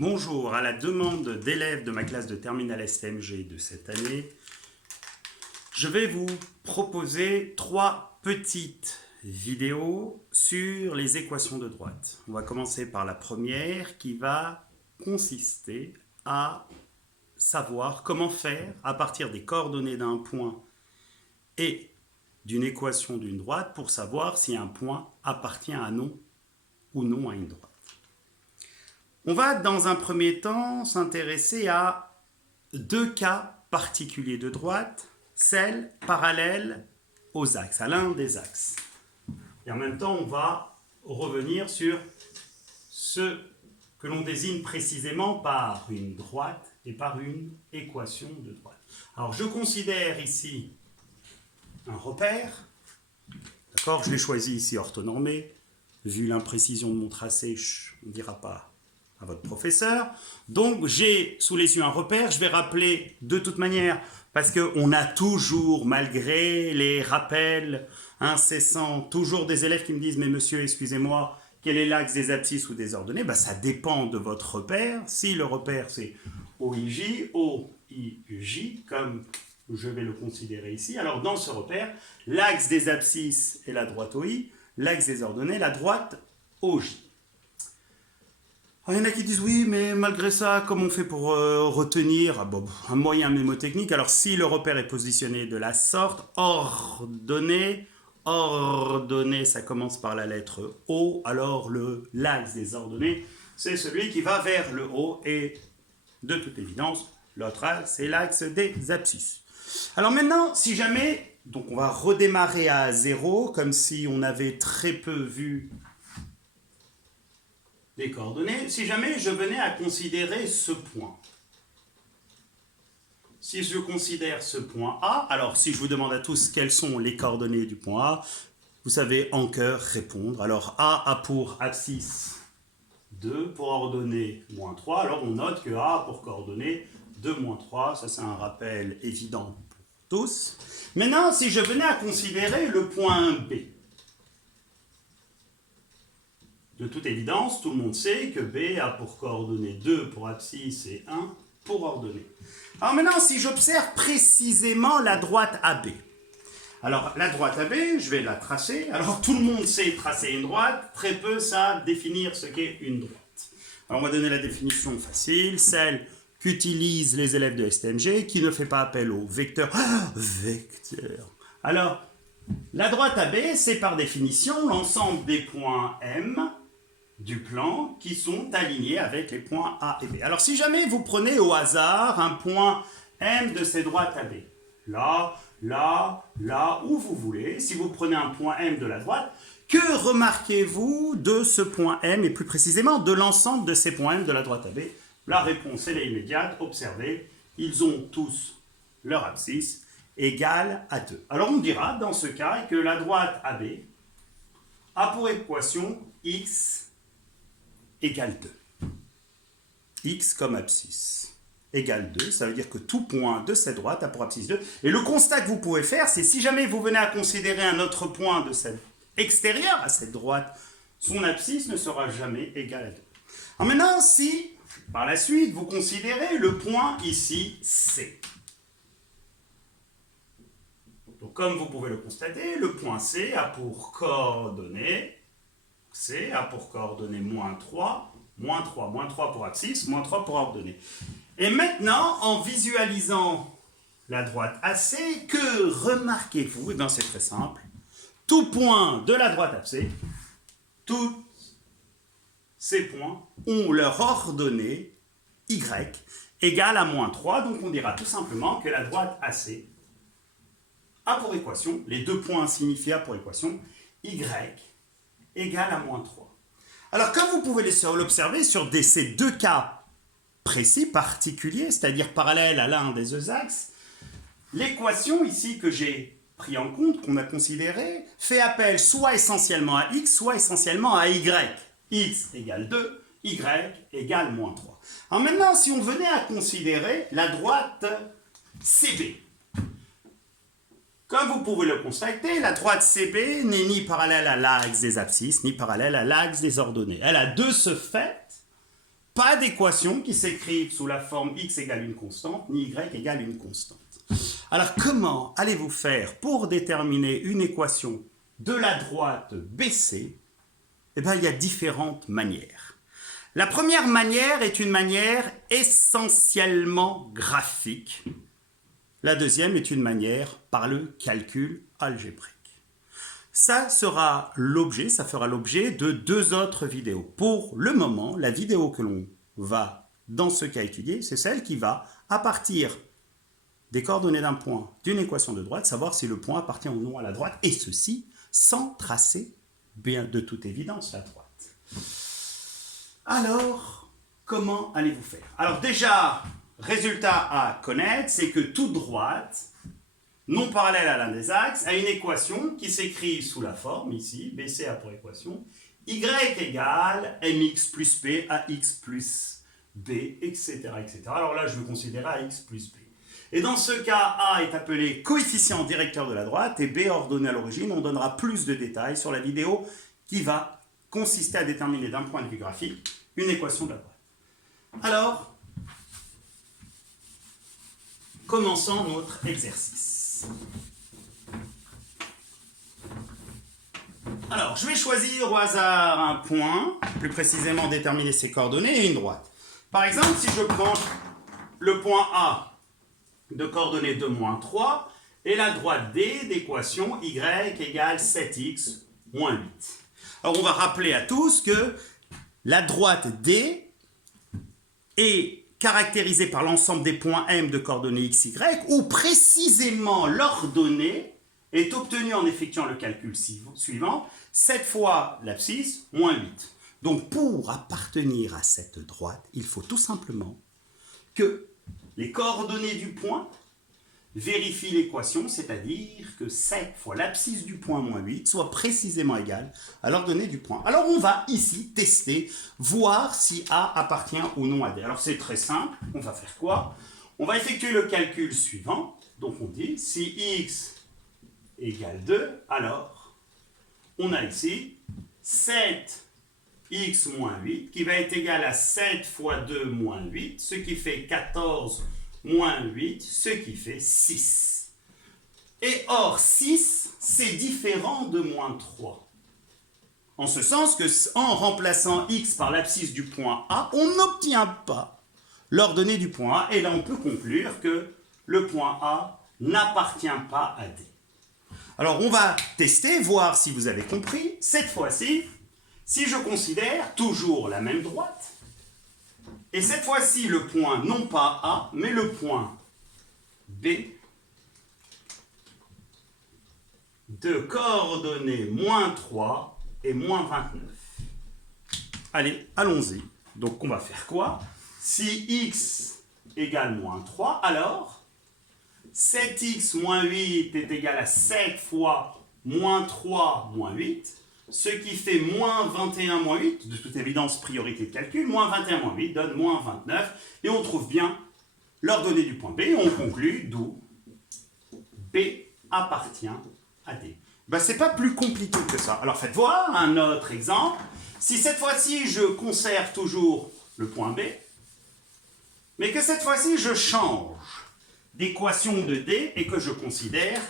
Bonjour, à la demande d'élèves de ma classe de terminale STMG de cette année, je vais vous proposer 3 petites vidéos sur les équations de droite. On va commencer par la première qui va consister à savoir comment faire à partir des coordonnées d'un point et d'une équation d'une droite pour savoir si un point appartient à non ou non à une droite. On va dans un premier temps s'intéresser à 2 cas particuliers de droite, celles parallèles aux axes, à l'un des axes. Et en même temps, on va revenir sur ce que l'on désigne précisément par une droite et par une équation de droite. Alors, je considère ici un repère. D'accord, je l'ai choisi ici orthonormé. Vu l'imprécision de mon tracé, on ne dira pas à votre professeur. Donc, j'ai sous les yeux un repère. Je vais rappeler de toute manière, parce qu'on a toujours, malgré les rappels incessants, toujours des élèves qui me disent « Mais monsieur, excusez-moi, quel est l'axe des abscisses ou des ordonnées ?» Ça dépend de votre repère. Si le repère, c'est OIJ, OIJ, comme je vais le considérer ici, alors dans ce repère, l'axe des abscisses est la droite OI, l'axe des ordonnées, la droite OJ. Il y en a qui disent oui, mais malgré ça, comment on fait pour retenir un moyen mnémotechnique? Alors si le repère est positionné de la sorte, ordonné, ça commence par la lettre O, alors l'axe des ordonnées, c'est celui qui va vers le haut, et de toute évidence, l'autre axe, c'est l'axe des abscisses. Alors maintenant, si jamais, donc on va redémarrer à 0, comme si on avait très peu vu les coordonnées. Si jamais je venais à considérer ce point, si je considère ce point A, alors si je vous demande à tous quelles sont les coordonnées du point A, vous savez en cœur répondre. Alors A a pour abscisse 2, pour ordonnée moins 3, alors on note que A a pour coordonnée 2, moins 3, ça c'est un rappel évident pour tous. Maintenant, si je venais à considérer le point B, de toute évidence, tout le monde sait que B a pour coordonnées 2 pour abscisse et 1 pour ordonnée. Alors maintenant, si j'observe précisément la droite AB. Alors, la droite AB, je vais la tracer. Alors, tout le monde sait tracer une droite, très peu savent définir ce qu'est une droite. Alors, on va donner la définition facile, celle qu'utilisent les élèves de STMG, qui ne fait pas appel au vecteur. Vecteur. Alors, la droite AB, c'est par définition l'ensemble des points M du plan qui sont alignés avec les points A et B. Alors si jamais vous prenez au hasard un point M de ces droites AB, là, là, là, où vous voulez, si vous prenez un point M de la droite, que remarquez-vous de ce point M et plus précisément de l'ensemble de ces points M de la droite AB? La réponse elle est immédiate, observez, ils ont tous leur abscisse égale à 2. Alors on dira dans ce cas que la droite AB a pour équation x égale 2. X comme abscisse égale 2, ça veut dire que tout point de cette droite a pour abscisse 2. Et le constat que vous pouvez faire, c'est si jamais vous venez à considérer un autre point de cette extérieur à cette droite, son abscisse ne sera jamais égale à 2. Alors maintenant, si par la suite vous considérez le point ici C. Donc, comme vous pouvez le constater, le point C a pour coordonnées, moins 3, moins 3, moins 3 pour abscisse, moins 3 pour ordonnée. Et maintenant, en visualisant la droite AC, que remarquez-vous? Eh bien, c'est très simple. Tout point de la droite AC, tous ces points ont leur ordonnée Y égale à moins 3. Donc, on dira tout simplement que la droite AC a pour équation, les 2 points signifient A pour équation, Y égale à moins 3. Alors, comme vous pouvez l'observer sur ces 2 cas précis, particuliers, c'est-à-dire parallèles à l'un des 2 axes, l'équation ici que j'ai pris en compte, qu'on a considérée, fait appel soit essentiellement à X, soit essentiellement à Y. X égale 2, Y égale moins 3. Alors maintenant, si on venait à considérer la droite CB, comme vous pouvez le constater, la droite CB n'est ni parallèle à l'axe des abscisses, ni parallèle à l'axe des ordonnées. Elle a de ce fait pas d'équation qui s'écrive sous la forme x égale une constante, ni y égale une constante. Alors comment allez-vous faire pour déterminer une équation de la droite BC? Eh bien, il y a différentes manières. La première manière est une manière essentiellement graphique. La deuxième est une manière par le calcul algébrique. Ça fera l'objet de 2 autres vidéos. Pour le moment, la vidéo que l'on va dans ce cas étudier, c'est celle qui va, à partir des coordonnées d'un point, d'une équation de droite, savoir si le point appartient ou non à la droite, et ceci sans tracer, bien de toute évidence, la droite. Alors, comment allez-vous faire? Alors déjà, résultat à connaître, c'est que toute droite non parallèle à l'un des axes a une équation qui s'écrit sous la forme, ici, BC a pour équation, y égale mx plus p à x plus b, etc., etc. Alors là, je vais considérer à x plus b. Et dans ce cas, A est appelé coefficient directeur de la droite et B ordonné à l'origine. On donnera plus de détails sur la vidéo qui va consister à déterminer d'un point de vue graphique une équation de la droite. Alors, commençons notre exercice. Alors, je vais choisir au hasard un point, plus précisément déterminer ses coordonnées et une droite. Par exemple, si je prends le point A de coordonnées 2, moins 3, et la droite D d'équation y égale 7x moins 8. Alors on va rappeler à tous que la droite D est caractérisée par l'ensemble des points M de coordonnées x, y, où précisément l'ordonnée est obtenue en effectuant le calcul suivant, 7 fois l'abscisse, moins 8. Donc pour appartenir à cette droite, il faut tout simplement que les coordonnées du point vérifient l'équation, c'est-à-dire que 7 fois l'abscisse du point moins 8 soit précisément égale à l'ordonnée du point. Alors on va ici tester, voir si A appartient ou non à D. Alors c'est très simple, on va faire quoi? On va effectuer le calcul suivant. Donc on dit si x égale 2, alors on a ici 7x moins 8 qui va être égal à 7 fois 2 moins 8, ce qui fait 14 moins 8, ce qui fait 6. Et or, 6, c'est différent de moins 3. En ce sens que, en remplaçant x par l'abscisse du point A, on n'obtient pas l'ordonnée du point A. Et là, on peut conclure que le point A n'appartient pas à D. Alors, on va tester, voir si vous avez compris. Cette fois-ci, si je considère toujours la même droite, et cette fois-ci, le point non pas A, mais le point B de coordonnées moins 3 et moins 29. Allez, allons-y. Donc, on va faire quoi? Si x égale moins 3, alors 7x moins 8 est égal à 7 fois moins 3 moins 8. Ce qui fait moins 21 moins 8, de toute évidence, priorité de calcul, moins 21 moins 8 donne moins 29, et on trouve bien l'ordonnée du point B, et on conclut d'où B appartient à D. Ben, c'est pas plus compliqué que ça. Alors faites voir un autre exemple. Si cette fois-ci, je conserve toujours le point B, mais que cette fois-ci, je change d'équation de D et que je considère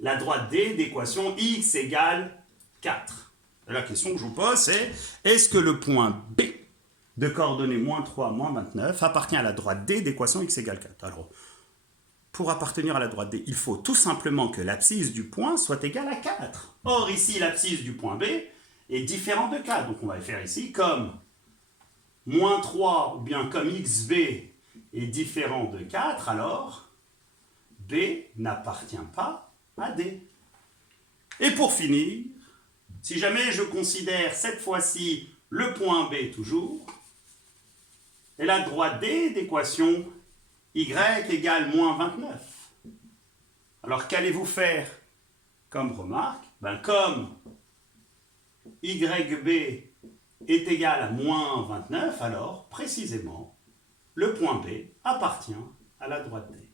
la droite D d'équation x égale 4. La question que je vous pose, c'est est-ce que le point B de coordonnées moins 3, moins 29 appartient à la droite D d'équation x égale 4? Alors, pour appartenir à la droite D, il faut tout simplement que l'abscisse du point soit égale à 4. Or, ici, l'abscisse du point B est différente de 4. Donc, on va faire ici comme moins 3 ou bien comme xb est différent de 4, alors B n'appartient pas à D. Et pour finir, si jamais je considère cette fois-ci le point B toujours, et la droite D d'équation y égale moins 29. Alors qu'allez-vous faire comme remarque? Ben, comme YB est égal à moins 29, alors précisément le point B appartient à la droite D.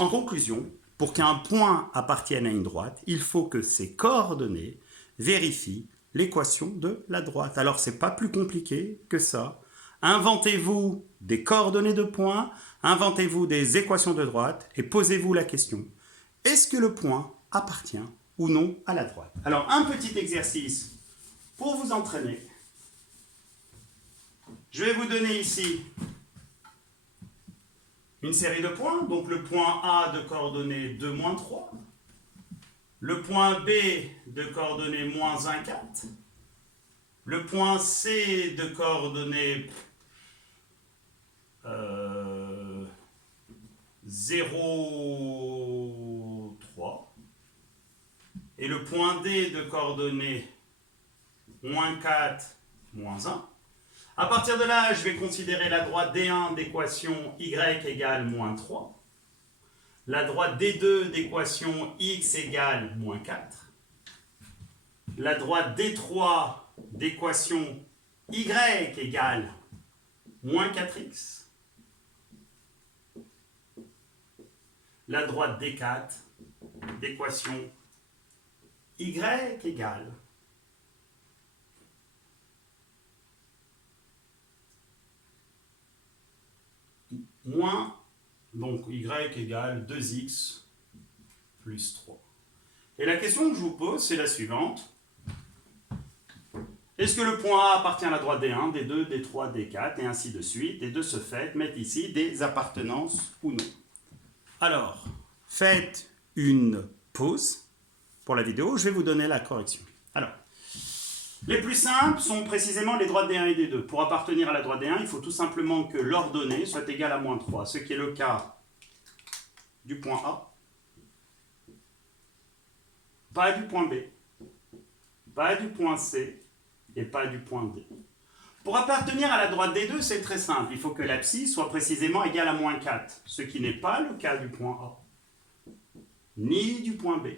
En conclusion, pour qu'un point appartienne à une droite, il faut que ses coordonnées vérifient l'équation de la droite. Alors, ce n'est pas plus compliqué que ça. Inventez-vous des coordonnées de points, inventez-vous des équations de droite et posez-vous la question, est-ce que le point appartient ou non à la droite? Alors, un petit exercice pour vous entraîner. Je vais vous donner ici une série de points. Donc, le point A de coordonnées 2, moins 3. Le point B de coordonnées moins 1, 4. Le point C de coordonnées 0, 3. Et le point D de coordonnées moins 4, moins 1. À partir de là, je vais considérer la droite D1 d'équation y égale moins 3. La droite D2 d'équation x égale moins 4. La droite D3 d'équation y égale moins 4x. La droite D4 d'équation y égale moins, donc y égale 2x plus 3. Et la question que je vous pose, c'est la suivante. Est-ce que le point A appartient à la droite D1, D2, D3, D4, et ainsi de suite, et de ce fait, mettre ici des appartenances ou non. Alors, faites une pause pour la vidéo, je vais vous donner la correction. Alors, les plus simples sont précisément les droites D1 et D2. Pour appartenir à la droite D1, il faut tout simplement que l'ordonnée soit égale à moins 3, ce qui est le cas du point A, pas du point B, pas du point C et pas du point D. Pour appartenir à la droite D2, c'est très simple. Il faut que l'abscisse soit précisément égale à moins 4, ce qui n'est pas le cas du point A, ni du point B,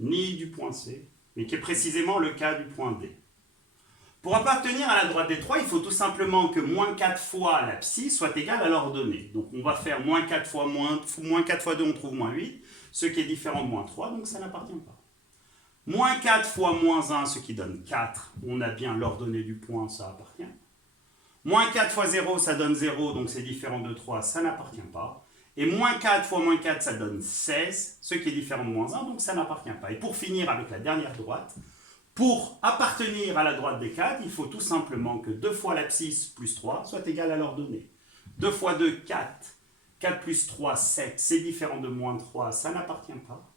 ni du point C, mais qui est précisément le cas du point D. Pour appartenir à la droite D3, il faut tout simplement que moins 4 fois l'abscisse soit égale à l'ordonnée. Donc on va faire moins 4 fois 2, on trouve moins 8, ce qui est différent de moins 3, donc ça n'appartient pas. Moins 4 fois moins 1, ce qui donne 4, on a bien l'ordonnée du point, ça appartient. Moins 4 fois 0, ça donne 0, donc c'est différent de 3, ça n'appartient pas. Et moins 4 fois moins 4, ça donne 16, ce qui est différent de moins 1, donc ça n'appartient pas. Et pour finir avec la dernière droite, pour appartenir à la droite des 4, il faut tout simplement que 2 fois l'abscisse plus 3 soit égal à l'ordonnée. 2 fois 2, 4. 4 plus 3, 7. C'est différent de moins 3, ça n'appartient pas.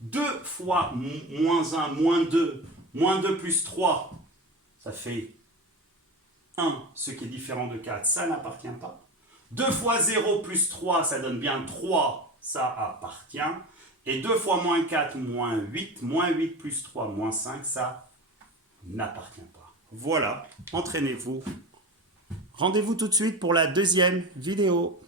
2 fois moins 1, moins 2. Moins 2 plus 3, ça fait 1, ce qui est différent de 4, ça n'appartient pas. 2 fois 0 plus 3, ça donne bien 3, ça appartient. Et 2 fois moins 4, moins 8. Moins 8 plus 3, moins 5, ça n'appartient pas. Voilà, entraînez-vous. Rendez-vous tout de suite pour la deuxième vidéo.